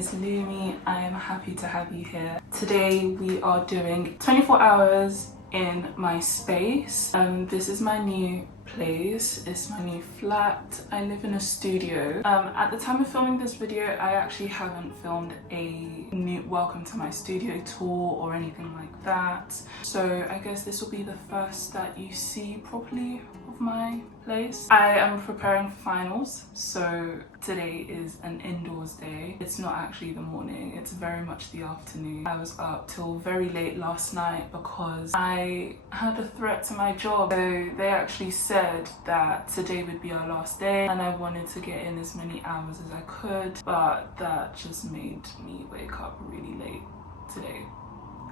is Lumi. I am happy to have you here. Today we are doing 24 hours in my space. This is my new place, it's my new flat. I live in a studio. At the time of filming this video, I actually haven't filmed a new welcome to my studio tour or anything like that. So I guess this will be the first that you see properly of my place. I am preparing for finals, so today is an indoors day. It's not actually the morning, it's very much the afternoon. I was up till very late last night because I had a threat to my job. So they actually said that today would be our last day and I wanted to get in as many hours as I could, but that just made me wake up really late today.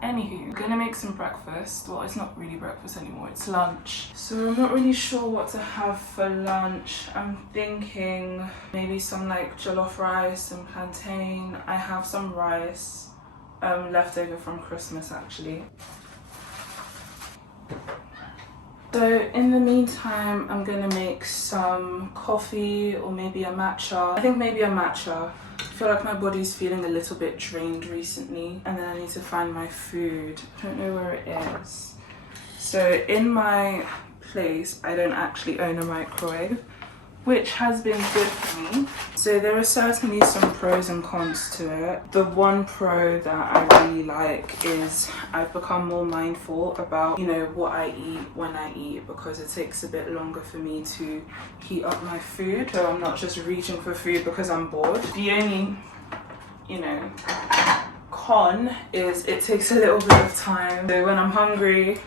Anywho, I'm gonna make some breakfast. Well, it's not really breakfast anymore, it's lunch. So I'm not really sure what to have for lunch. I'm thinking maybe some like jollof rice and plantain. I have some rice left over from Christmas actually. So in the meantime, I'm gonna make some coffee or maybe a matcha. I think maybe a matcha. I feel like my body's feeling a little bit drained recently, and then I need to find my food. I don't know where it is. So in my place, I don't actually own a microwave, which has been good for me. So there are certainly some pros and cons to it. The one pro that I really like is I've become more mindful about, you know, what I eat when I eat, because it takes a bit longer for me to heat up my food. So I'm not just reaching for food because I'm bored. The only, you know, con is it takes a little bit of time. So when I'm hungry,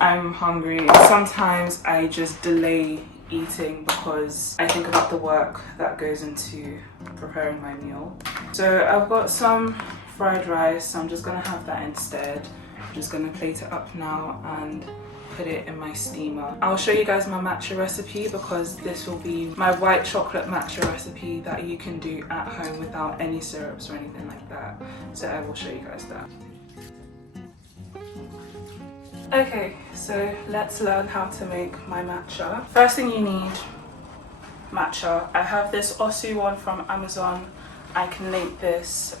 I'm hungry. Sometimes I just delay eating because I think about the work that goes into preparing my meal. So I've got some fried rice, so I'm just gonna have that instead. I'm just gonna plate it up now and put it in my steamer. I'll show you guys my matcha recipe because this will be my white chocolate matcha recipe that you can do at home without any syrups or anything like that. So I will show you guys that. Okay, so let's learn how to make my matcha. First thing you need, matcha. I have this Osu one from Amazon. I can link this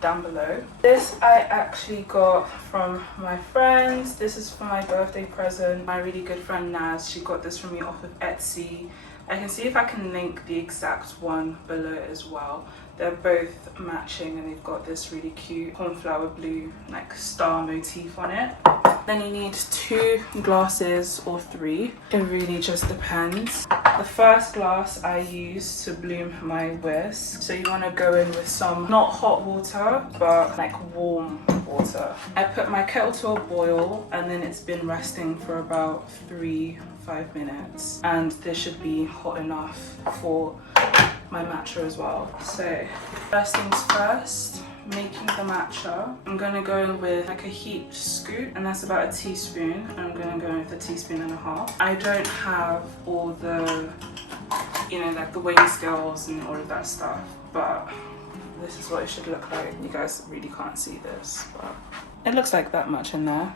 down below. This I actually got from my friends. This is for my birthday present. My really good friend Naz, she got this from me off of Etsy. I can see if I can link the exact one below as well. They're both matching and they've got this really cute cornflower blue like star motif on it. Then you need 2 glasses or 3. It really just depends. The first glass I use to bloom my whisk. So you want to go in with some, not hot water, but like warm water. I put my kettle to a boil and then it's been resting for about 3-5 minutes. And this should be hot enough for my matcha as well. So first things first, making the matcha. I'm gonna go in with like a heaped scoop, and that's about a teaspoon. And I'm gonna go in with a teaspoon and a half. I don't have all the, you know, like the weighing scales and all of that stuff, but this is what it should look like. You guys really can't see this, but it looks like that much in there.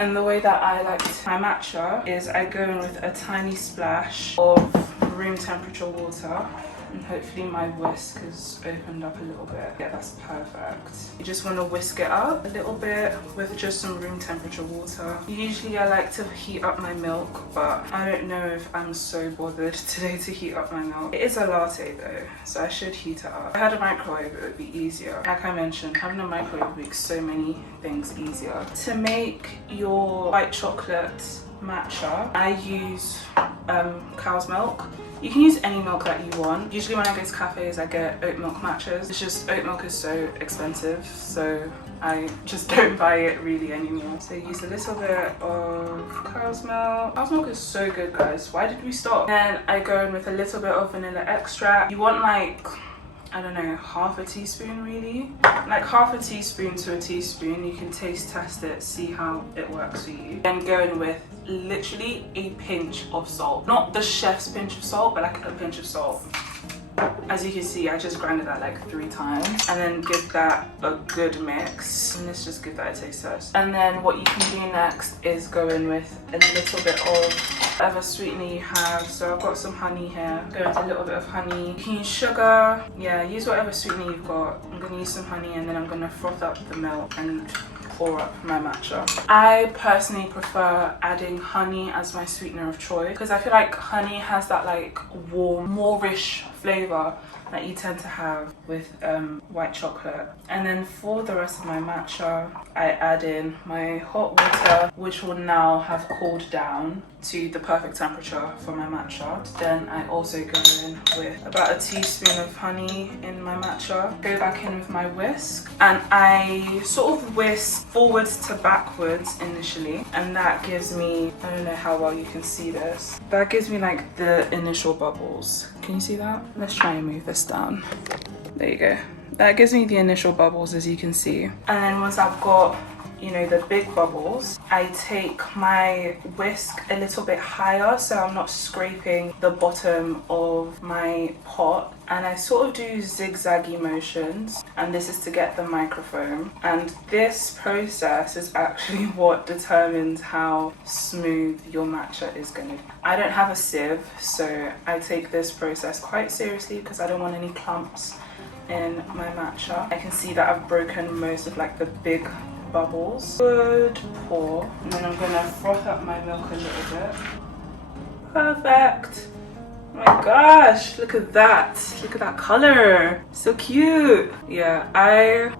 And the way that I like my matcha is I go in with a tiny splash of room temperature water. And hopefully my whisk has opened up a little bit. Yeah, that's perfect. You just want to whisk it up a little bit with just some room temperature water. Usually I like to heat up my milk, but I don't know if I'm so bothered today to heat up my milk. It is a latte though, so I should heat it up. If I had a microwave, it would be easier. Like I mentioned, having a microwave makes so many things easier. To make your white chocolate matcha, I use cow's milk. You can use any milk that you want. Usually when I go to cafes, I get oat milk matchas. It's just oat milk is so expensive, so I just don't buy it really anymore. So use a little bit of cow's milk. Cow's milk is so good, guys. Why did we stop? Then I go in with a little bit of vanilla extract. You want like, I don't know, half a teaspoon really. Like half a teaspoon to a teaspoon. You can taste test it, see how it works for you. Then go in with literally a pinch of salt. Not the chef's pinch of salt, but like a pinch of salt. As you can see, I just grinded that like 3 times, and then give that a good mix. And let's just give that a taste test. And then what you can do next is go in with a little bit of whatever sweetener you have. So I've got some honey here. Go with a little bit of honey. You can use sugar. Yeah, use whatever sweetener you've got. I'm gonna use some honey, and then I'm gonna froth up the milk and pour up my matcha. I personally prefer adding honey as my sweetener of choice because I feel like honey has that like warm, moreish flavor that you tend to have with white chocolate. And then for the rest of my matcha, I add in my hot water, which will now have cooled down to the perfect temperature for my matcha. Then I also go in with about a teaspoon of honey in my matcha. Go back in with my whisk, and I sort of whisk forwards to backwards initially, and that gives me, I don't know how well you can see this, that gives me like the initial bubbles. Can you see that? Let's try and move this down. There you go. That gives me the initial bubbles, as you can see. And then once I've got, you know, the big bubbles, I take my whisk a little bit higher so I'm not scraping the bottom of my pot, and I sort of do zigzaggy motions, and this is to get the microfoam. And this process is actually what determines how smooth your matcha is going to be. I don't have a sieve, so I take this process quite seriously because I don't want any clumps in my matcha. I can see that I've broken most of like the big bubbles. Good pour, and then I'm gonna froth up my milk a little bit. Perfect. Oh my gosh, look at that. Look at that color. So cute. Yeah,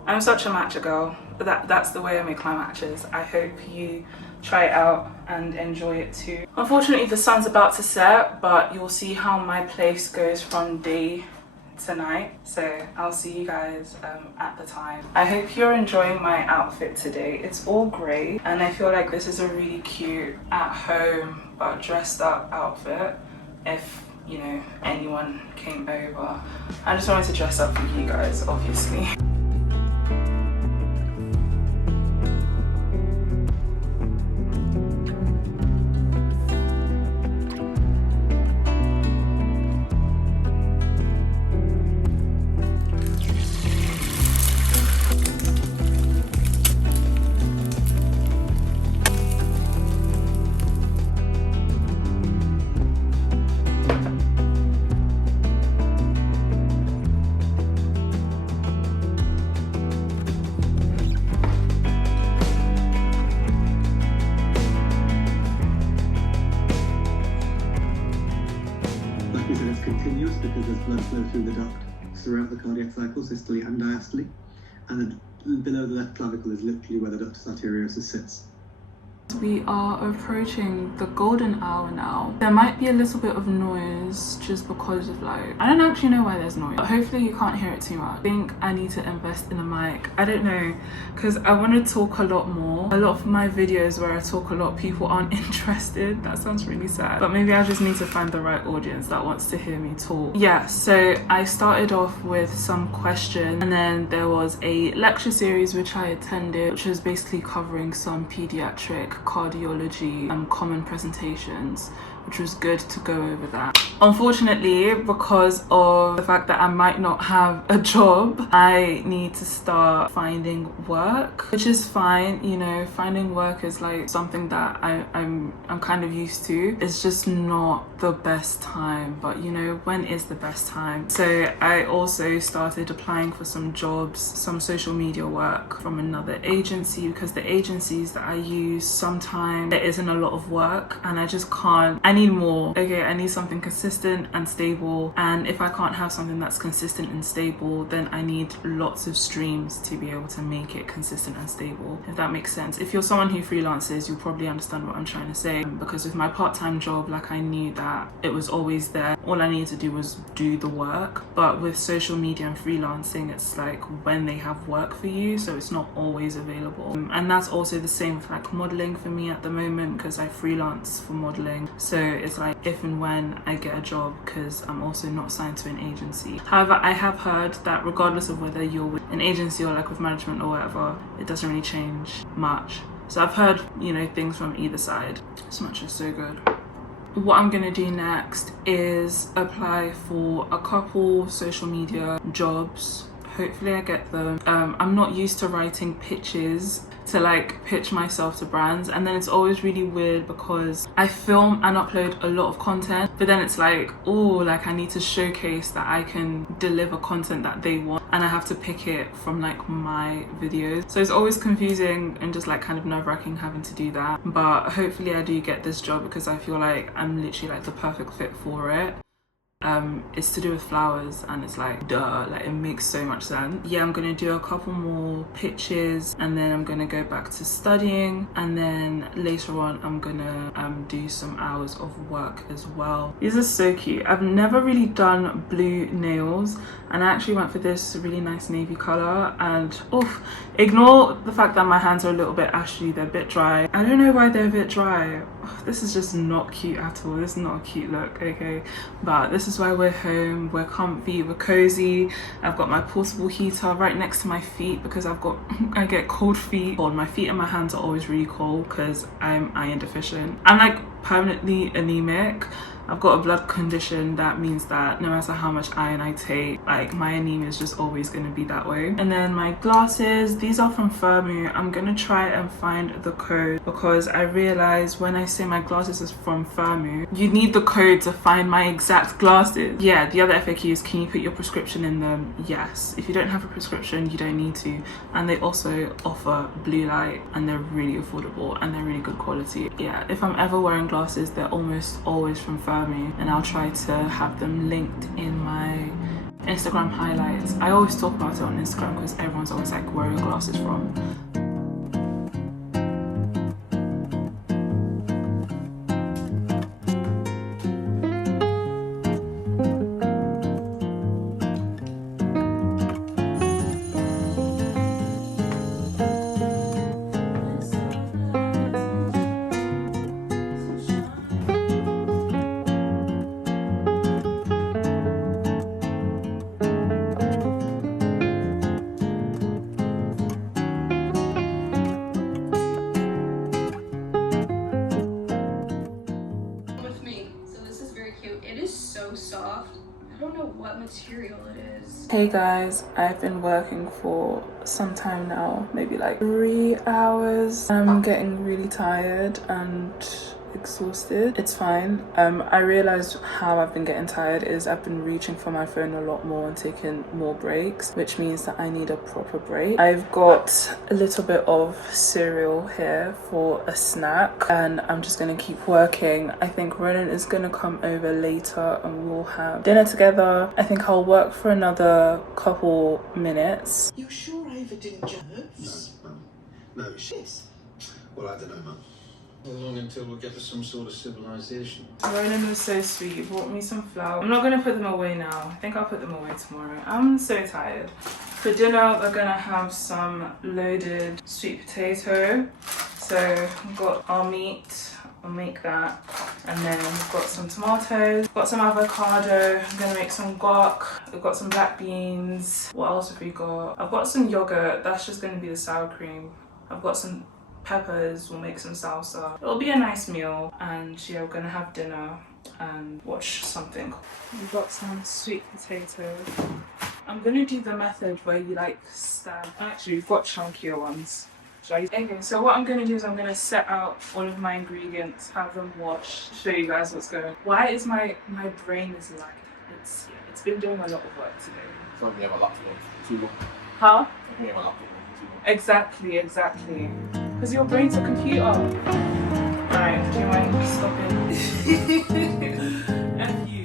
I'm such a matcha girl. That's the way I make my matchas. I hope you try it out and enjoy it too. Unfortunately, the sun's about to set, but you'll see how my place goes from day to night. So I'll see you guys at the time. I hope you're enjoying my outfit today. It's all grey, and I feel like this is a really cute at home but dressed up outfit if, you know, anyone came over. I just wanted to dress up for you guys, obviously. Continuous because there's blood flow through the duct throughout the cardiac cycle, systole and diastole, and then below the left clavicle is literally where the ductus arteriosus sits. We are approaching the golden hour now. There might be a little bit of noise just because of like, I don't actually know why there's noise, but hopefully you can't hear it too much. I think I need to invest in a mic. I don't know, because I want to talk a lot more. A lot of my videos where I talk a lot, people aren't interested. That sounds really sad, but maybe I just need to find the right audience that wants to hear me talk. Yeah, so I started off with some questions, and then there was a lecture series which I attended, which was basically covering some pediatric cardiology and common presentations, which was good to go over that. Unfortunately, because of the fact that I might not have a job, I need to start finding work, which is fine. You know, finding work is like something that I'm kind of used to. It's just not the best time, but you know, when is the best time? So I also started applying for some jobs, some social media work from another agency, because the agencies that I use, sometimes there isn't a lot of work and I just can't. I need more. Okay, I need something consistent and stable, and if I can't have something that's consistent and stable, then I need lots of streams to be able to make it consistent and stable, if that makes sense. If you're someone who freelances, you'll probably understand what I'm trying to say, because with my part-time job, like, I knew that it was always there. All I needed to do was do the work. But with social media and freelancing, it's like when they have work for you, so it's not always available. And that's also the same with like modeling for me at the moment, because I freelance for modeling. So it's like if and when I get a job, because I'm also not signed to an agency. However, I have heard that regardless of whether you're with an agency or like with management or whatever, it doesn't really change much. So I've heard, you know, things from either side. This matcha is so good. what I'm gonna do next is apply for a couple social media jobs. Hopefully I get them. I'm not used to writing pitches to like pitch myself to brands, and then it's always really weird because I film and upload a lot of content, but then it's like, oh, like I need to showcase that I can deliver content that they want, and I have to pick it from like my videos. So it's always confusing and just like kind of nerve-wracking having to do that. But hopefully I do get this job because I feel like I'm literally like the perfect fit for it. It's to do with flowers, and it's like, duh, like it makes so much sense. Yeah, I'm gonna do a couple more pitches, and then I'm gonna go back to studying, and then later on I'm gonna do some hours of work as well. These are so cute. I've never really done blue nails, and I actually went for this really nice navy color, and ignore the fact that my hands are a little bit ashy, they're a bit dry. I don't know why they're a bit dry. This is just not cute at all. This is not a cute look, okay? But this is why we're home, we're comfy, we're cozy. I've got my portable heater right next to my feet because I get cold feet. My feet and my hands are always really cold because I'm iron deficient. I'm like permanently anemic. I've got a blood condition that means that no matter how much iron I take, like my anemia is just always going to be that way. And then my glasses, these are from Firmu. I'm going to try and find the code because I realized when I say my glasses is from Firmu, you need the code to find my exact glasses. Yeah, the other FAQ is, can you put your prescription in them? Yes. If you don't have a prescription, you don't need to. And they also offer blue light, and they're really affordable and they're really good quality. Yeah, if I'm ever wearing glasses, they're almost always from Firmu. And I'll try to have them linked in my Instagram highlights. I always talk about it on Instagram because everyone's always like, where are your glasses from? Soft. I don't know what material it is. Hey guys, I've been working for some time now, maybe like 3 hours. I'm getting really tired and exhausted. It's fine. I realized how I've been getting tired is I've been reaching for my phone a lot more and taking more breaks, which means that I need a proper break. I've got a little bit of cereal here for a snack, and I'm just gonna keep working. I think Ronan is gonna come over later and we'll have dinner together. I think I'll work for another couple minutes. You're sure Ava didn't nerves? No, Mum. No, Yes. well, I don't know, Mum. How long until we get to some sort of civilization? Ronan was so sweet. He brought me some flowers. I'm not gonna put them away now. I think I'll put them away tomorrow. I'm so tired. For dinner, we're gonna have some loaded sweet potato. So we've got our meat. I'll make that. And then we've got some tomatoes, got some avocado. I'm gonna make some guac. We've got some black beans. What else have we got? I've got some yogurt. That's just gonna be the sour cream. I've got some peppers, we'll make some salsa. It'll be a nice meal, and yeah, we're gonna have dinner and watch something. We've got some sweet potatoes. I'm gonna do the method where you like stab. Actually, we've got chunkier ones. Okay, so what I'm gonna do is I'm gonna set out all of my ingredients, have them washed, show you guys what's going on. Why is my brain is lagging? It's been doing a lot of work today. So we have a laptop for too long. Huh? We have a laptop for too long. Exactly. Because your brain's a computer. Alright, do you mind stopping? F you.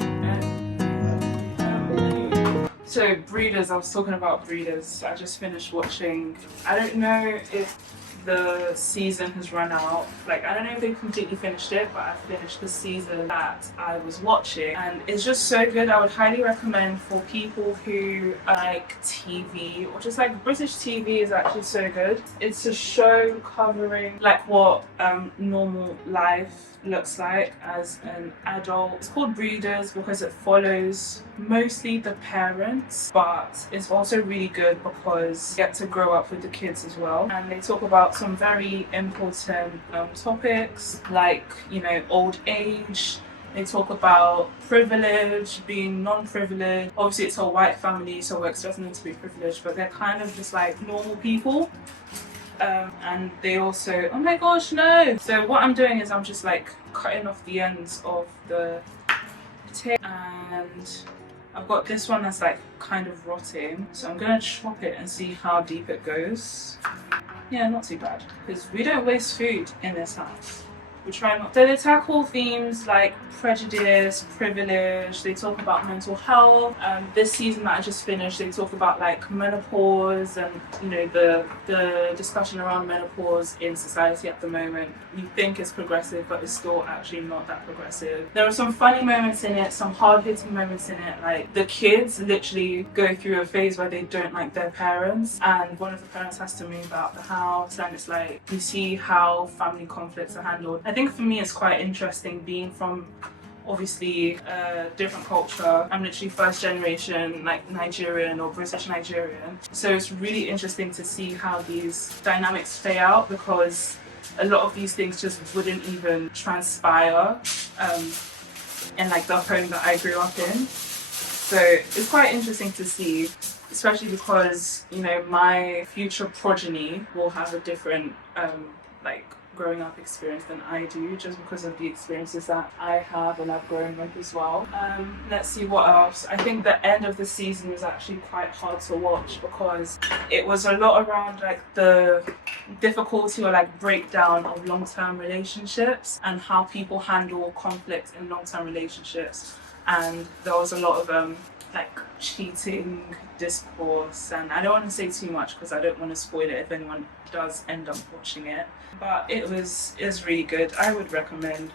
So, Breeders, I was talking about Breeders. I just finished watching. I don't know if the season has run out. Like, I don't know if they completely finished it, but I finished the season that I was watching. And it's just so good. I would highly recommend for people who like TV, or just like British TV is actually so good. It's a show covering like what normal life looks like as an adult. It's called Breeders because it follows mostly the parents, but it's also really good because you get to grow up with the kids as well. And they talk about some very important topics like, you know, old age, They talk about privilege, being non-privileged. Obviously it's a white family, so we're expecting them to be privileged, but they're kind of just like normal people. And they also, oh my gosh, no! So what I'm doing is I'm just like cutting off the ends of the potato, and I've got this one that's like kind of rotting, so I'm gonna chop it and see how deep it goes. Yeah, not too bad, because we don't waste food in this house. We try not. So they tackle themes like prejudice, privilege. They talk about mental health. This season that I just finished, they talk about like menopause and the discussion around menopause in society at the moment. You think it's progressive, but it's still actually not that progressive. There are some funny moments in it, some hard-hitting moments in it. Like the kids literally go through a phase where they don't like their parents, and one of the parents has to move out the house, and it's like you see how family conflicts are handled. I think for me it's quite interesting being from obviously a different culture. I'm literally first generation like Nigerian or British Nigerian, so it's really interesting to see how these dynamics play out, because a lot of these things just wouldn't even transpire in like the home that I grew up in. So it's quite interesting to see, especially because my future progeny will have a different like growing up experience than I do, just because of the experiences that I have and I've grown with as well. Let's see what else. I think the end of the season was actually quite hard to watch, because it was a lot around like the difficulty or like breakdown of long-term relationships and how people handle conflict in long-term relationships. And there was a lot of like cheating discourse, and I don't want to say too much because I don't want to spoil it if anyone does end up watching it, but it was really good. I would recommend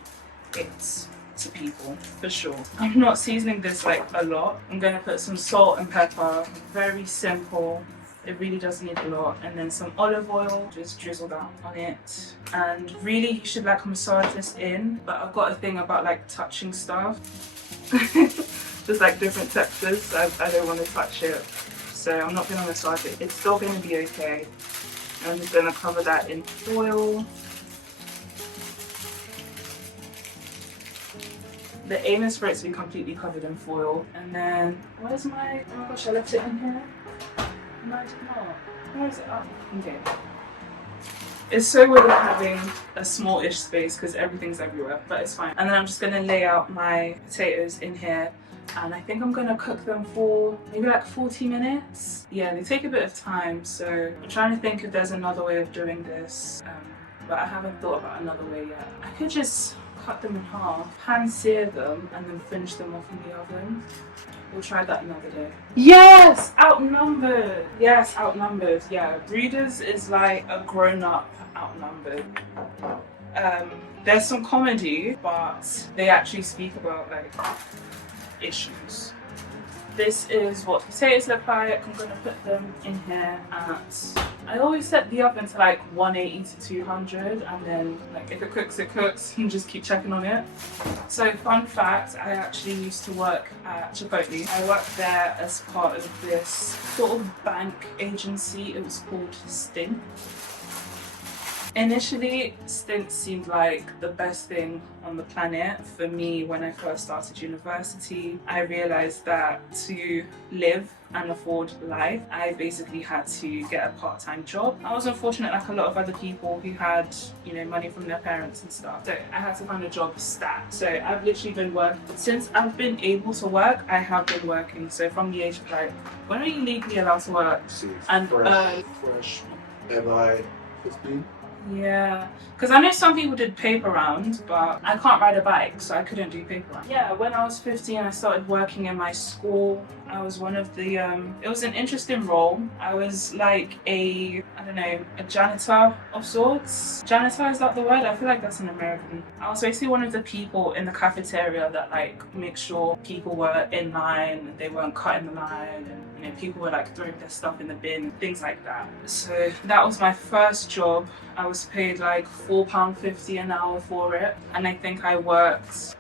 it to people for sure. I'm not seasoning this like a lot. I'm going to put some salt and pepper, very simple. It really doesn't need a lot, and then some olive oil, just drizzle that on it. And really you should like massage this in, but I've got a thing about like touching stuff. Just like different textures, I don't want to touch it, so I'm not going to massage it. It's still going to be okay. I'm just going to cover that in foil. The aim is for it to be completely covered in foil. And then, where's my, oh my gosh, I left it in here? No, I did not. Where is it? Oh, okay. It's so weird having a small-ish space because everything's everywhere, but it's fine. And then I'm just going to lay out my potatoes in here, and I think I'm going to cook them for maybe like 40 minutes. Yeah, they take a bit of time, so I'm trying to think if there's another way of doing this, but I haven't thought about another way yet. I could just cut them in half, hand sear them, and then finish them off in the oven. We'll try that another day. Yes! Outnumbered! Yes, outnumbered. Yeah, Breeders is like a grown-up outnumbered. There's some comedy, but they actually speak about like issues. This is what potatoes look like. I'm gonna put them in here at, I always set the oven to like 180 to 200, and then like if it cooks, it cooks, and just keep checking on it. So fun fact, I actually used to work at Chipotle. I worked there as part of this sort of bank agency. It was called Stint. Initially, Stint seemed like the best thing on the planet for me when I first started university. I realized that to live and afford life, I basically had to get a part-time job. I was unfortunate like a lot of other people who had, money from their parents and stuff. So I had to find a job stat. So I've literally been working, since I've been able to work, I have been working. So from the age of like, when are you legally allowed to work? And fresh. Am I 15? Yeah, because I know some people did paper round, but I can't ride a bike, so I couldn't do paper round. Yeah, when I was 15, I started working in my school. I was one of the, it was an interesting role. I was like a janitor of sorts. Janitor, is that the word? I feel like that's an American. I was basically one of the people in the cafeteria that like make sure people were in line and they weren't cutting the line, and people were like throwing their stuff in the bin, things like that. So that was my first job. I was paid like £4.50 an hour for it, and I think I worked,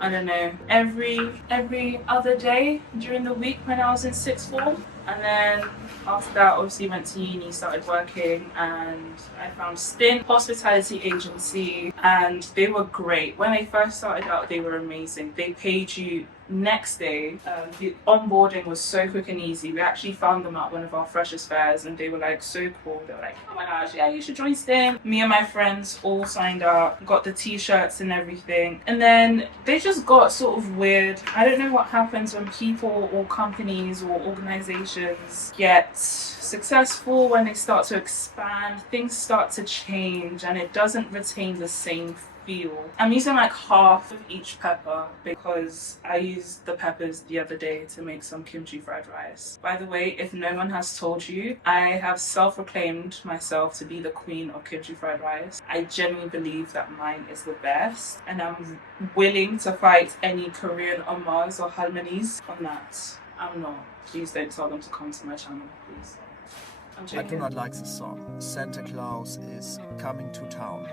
I don't know, every other day during the week when I was in sixth form. And then after that, obviously went to uni, started working, and I found Stint Hospitality Agency, and they were great. When they first started out, they were amazing. They paid you next day. The onboarding was so quick and easy. We actually found them at one of our freshers fairs, and they were like so cool. They were like, oh my gosh, yeah, you should join Stint. Me and my friends all signed up, got the t-shirts and everything, and then they just got sort of weird. I don't know what happens when people or companies or organizations get successful. When they start to expand, things start to change and it doesn't retain the same feel. I'm using like half of each pepper because I used the peppers the other day to make some kimchi fried rice. By the way, if no one has told you, I have self-proclaimed myself to be the queen of kimchi fried rice. I genuinely believe that mine is the best, and I'm willing to fight any Korean Omas or Halmanis on that. I'm not. Please don't tell them to come to my channel, please. I do not like this song. Santa Claus is coming to town.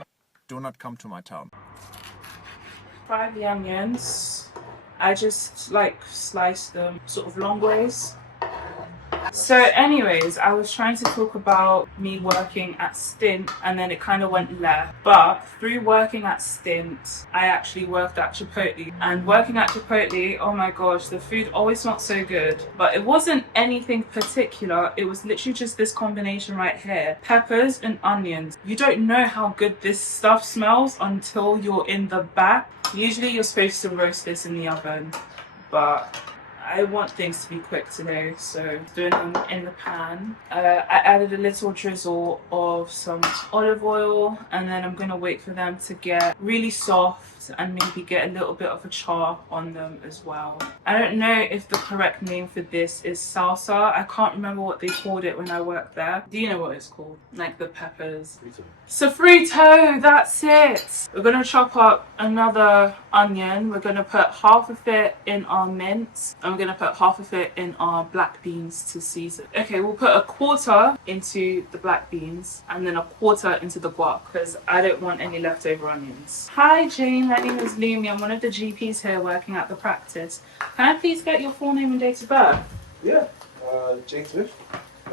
Do not come to my town. Fry the onions. I just like slice them sort of long ways. So anyways, I was trying to talk about me working at Stint, and then it kind of went left. But through working at Stint, I actually worked at Chipotle. And working at Chipotle, oh my gosh, the food always smelled so good. But it wasn't anything particular. It was literally just this combination right here. Peppers and onions. You don't know how good this stuff smells until you're in the back. Usually you're supposed to roast this in the oven, but I want things to be quick today, so doing them in the pan. I added a little drizzle of some olive oil, and then I'm gonna wait for them to get really soft and maybe get a little bit of a char on them as well. I don't know if the correct name for this is salsa. I can't remember what they called it when I worked there. Do you know what it's called? Like the peppers. Sofrito, that's it. We're gonna chop up another onion. We're gonna put half of it in our mint, and we're gonna put half of it in our black beans to season. Okay, we'll put a quarter into the black beans and then a quarter into the guac because I don't want any leftover onions. Hi Jane, my name is Lumi. I'm one of the GPs here working at the practice. Can I please get your full name and date of birth? Yeah, Jane Smith.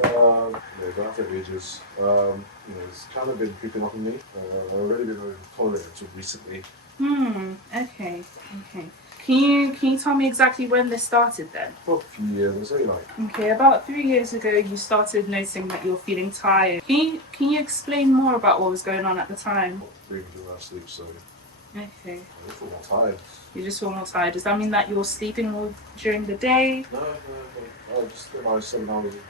Don't have to ages. It's kind of been creeping up on me. I've already been very tolerant until recently. Okay. Can you tell me exactly when this started then? For a few years, I say like. Okay, about 3 years ago you started noticing that you're feeling tired. Can you explain more about what was going on at the time? 3 years without sleep, so. Okay. I feel more tired. You just feel more tired. Does that mean that you're sleeping more during the day? No, I just spend my 7 hours in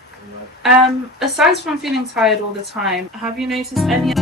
that. Aside from feeling tired all the time, have you noticed any